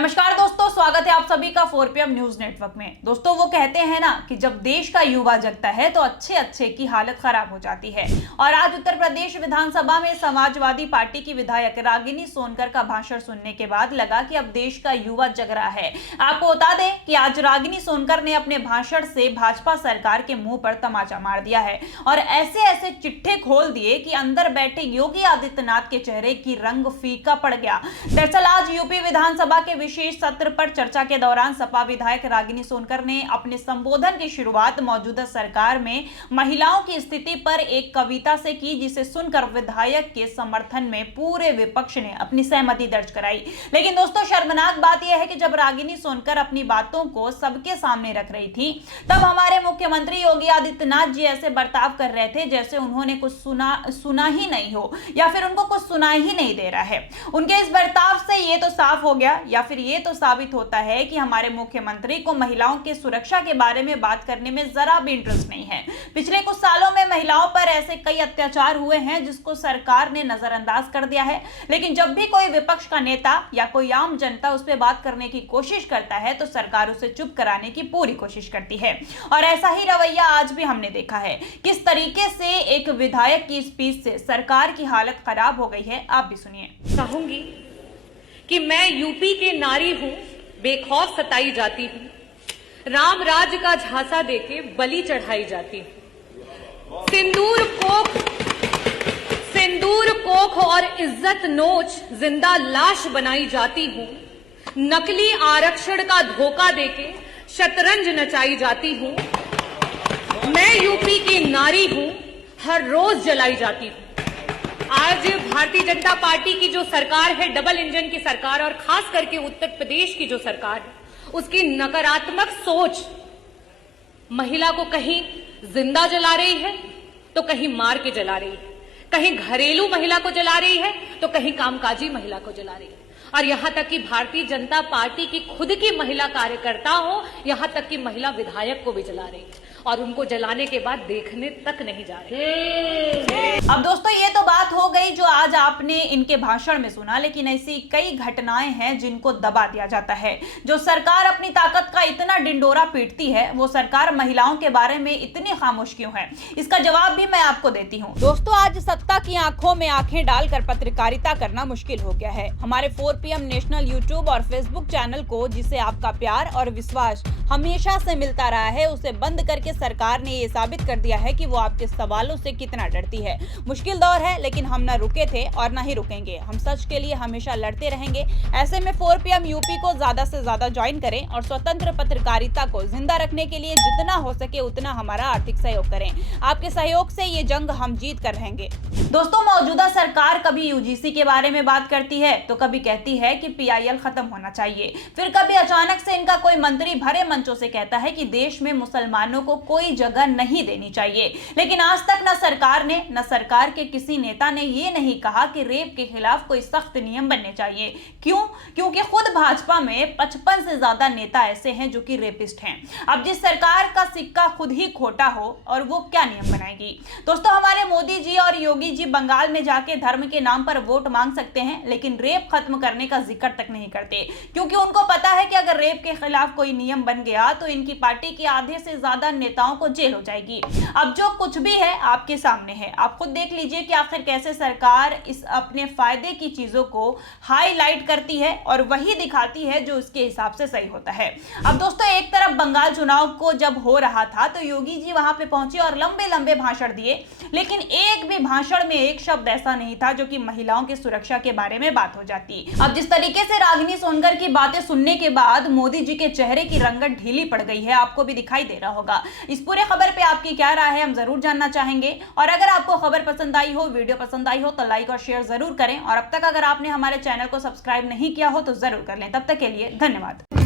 नमस्कार दोस्तों, स्वागत है आप सभी का 4PM न्यूज नेटवर्क में। दोस्तों, वो कहते हैं ना कि जब देश का युवा जगता है तो अच्छे अच्छे की हालत खराब हो जाती है। और आज उत्तर प्रदेश विधानसभा में समाजवादी पार्टी की विधायक रागिनी सोनकर का भाषण सुनने के बाद लगा कि अब देश का युवा जग रहा है। आपको बता दें कि आज रागिनी सोनकर ने अपने भाषण से भाजपा सरकार के मुंह पर तमाचा मार दिया है और ऐसे ऐसे चिट्ठे खोल दिए कि अंदर बैठे योगी आदित्यनाथ के चेहरे की रंग फीका पड़ गया। दरअसल आज यूपी विधानसभा के विशेष सत्र पर चर्चा के दौरान सपा विधायक रागिनी सोनकर ने अपने संबोधन की शुरुआत मौजूदा सरकार में महिलाओं की स्थिति पर एक कविता से की, जिसे सुनकर विधायक के समर्थन में पूरे विपक्ष ने अपनी सहमति दर्ज कराई। लेकिन दोस्तों, शर्मनाक बात यह है कि जब रागिनी सोनकर अपनी बातों को सबके सामने रख रही थी, तब हमारे मुख्यमंत्री योगी आदित्यनाथ जी ऐसे बर्ताव कर रहे थे जैसे उन्होंने कुछ सुना ही नहीं हो या फिर उनको कुछ सुनाई ही नहीं दे रहा है। उनके इस बर्ताव से ये तो साफ हो गया या फिर ये तो साबित होता है कि हमारे मुख्यमंत्री को महिलाओं की सुरक्षा के बारे में बात करने में जरा भी इंटरेस्ट नहीं है। पिछले कुछ सालों में महिलाओं पर ऐसे कई अत्याचार हुए हैं जिसको सरकार ने नजरअंदाज कर दिया है, लेकिन जब भी कोई विपक्ष का नेता या कोई आम जनता उस पर बात करने की कोशिश करता है तो सरकार उसे चुप कराने की पूरी कोशिश करती है। और ऐसा ही रवैया आज भी हमने देखा है। किस तरीके से एक विधायक की स्पीच से सरकार की हालत खराब हो गई है, आप भी सुनिए। चाहूंगी कि मैं यूपी की नारी हूं, बेखौफ सताई जाती हूं, राम राज का झांसा देके बलि चढ़ाई जाती हूं, सिंदूर कोख और इज्जत नोच जिंदा लाश बनाई जाती हूं, नकली आरक्षण का धोखा देके शतरंज नचाई जाती हूं, मैं यूपी की नारी हूं, हर रोज जलाई जाती हूं। आज भारतीय जनता पार्टी की जो सरकार है, डबल इंजन की सरकार, और खास करके उत्तर प्रदेश की जो सरकार है, उसकी नकारात्मक सोच महिला को कहीं जिंदा जला रही है तो कहीं मार के जला रही है, कहीं घरेलू महिला को जला रही है तो कहीं कामकाजी महिला को जला रही है। और यहां तक कि भारतीय जनता पार्टी की खुद की महिला कार्यकर्ता हो, यहां तक कि महिला विधायक को भी जला रही है और उनको जलाने के बाद देखने तक नहीं जा रही। अब दोस्तों, ये तो बात हो गई जो आज आपने इनके भाषण में सुना, लेकिन ऐसी कई घटनाएं हैं जिनको दबा दिया जाता है। जो सरकार अपनी ताकत का इतना डिंडोरा पीटती है, वो सरकार महिलाओं के बारे में इतनी खामोश क्यों है? इसका जवाब भी मैं आपको देती हूँ। दोस्तों, आज सत्ता की आंखों में आंखें डालकर पत्रकारिता करना मुश्किल हो गया है। हमारे 4PM नेशनल यूट्यूब और फेसबुक चैनल को, जिसे आपका प्यार और विश्वास हमेशा से मिलता रहा है, उसे बंद करके सरकार ने ये साबित कर दिया है कि वो आपके सवालों से कितना डरती है। मुश्किल दौर है, लेकिन हम न रुके थे और न ही रुकेंगे। हम सच के लिए हमेशा लड़ते रहेंगे। ऐसे में 4PM यूपी को ज्यादा से ज्यादा ज्वाइन करें और स्वतंत्र पत्रकारिता को जिंदा रखने के लिए जितना हो सके उतना हमारा आर्थिक सहयोग करें। आपके सहयोग से ये जंग हम जीत कर रहेंगे। दोस्तों, मौजूदा सरकार कभी यूजीसी के बारे में बात करती है तो कभी कहती है कि PIL खत्म होना चाहिए, फिर कभी अचानक से इनका कोई मंत्री भरे मंचों से कहता है कि देश में मुसलमानों को कोई जगह नहीं देनी चाहिए। लेकिन आज तक न सरकार ने, न सरकार के किसी नेता ने ये नहीं कहा कि रेप के खिलाफ कोई सख्त नियम बनने चाहिए। क्यों? क्योंकि खुद भाजपा में 55 से ज्यादा नेता ऐसे हैं जो कि रेपिस्ट हैं। अब जिस सरकार का सिक्का खुद ही खोटा हो, और वो क्या नियम बनाएगी? दोस्तों, हमारे मोदी जी और योगी जी बंगाल में जाके धर्म के नाम पर वोट मांग सकते हैं, लेकिन रेप खत्म करने का जिक्र तक नहीं करते, क्योंकि उनको पता है कि अगर रेप के खिलाफ कोई नियम बन गया तो इनकी पार्टी के आधे से ज्यादा नेताओं को जेल हो जाएगी। अब जो कुछ भी है आपके सामने है, आप खुद देख लीजिए कि आखिर कैसे सरकार इस अपने फायदे की चीजों को हाईलाइट करती है और वही दिखाती है जो उसके हिसाब से सही होता है। अब दोस्तों, एक तरफ बंगाल चुनाव को जब हो रहा था तो योगी जी वहां पे पहुंचे और लंबे लंबे भाषण दिए, लेकिन एक भी भाषण में एक शब्द ऐसा नहीं था जो कि महिलाओं की सुरक्षा के बारे में बात हो जाती। अब जिस तरीके से रागिनी सोनकर की बातें सुनने के बाद मोदी जी के चेहरे की रंगत ढीली पड़ गई है, आपको भी दिखाई दे रहा होगा। इस पूरे खबर पे आपकी क्या राय है, हम जरूर जानना चाहेंगे। और अगर आपको खबर पसंद आई हो, वीडियो पसंद आई हो, तो लाइक और शेयर जरूर करें। और अब तक अगर आपने हमारे चैनल को सब्सक्राइब नहीं किया हो तो जरूर कर लें। तब तक के लिए धन्यवाद।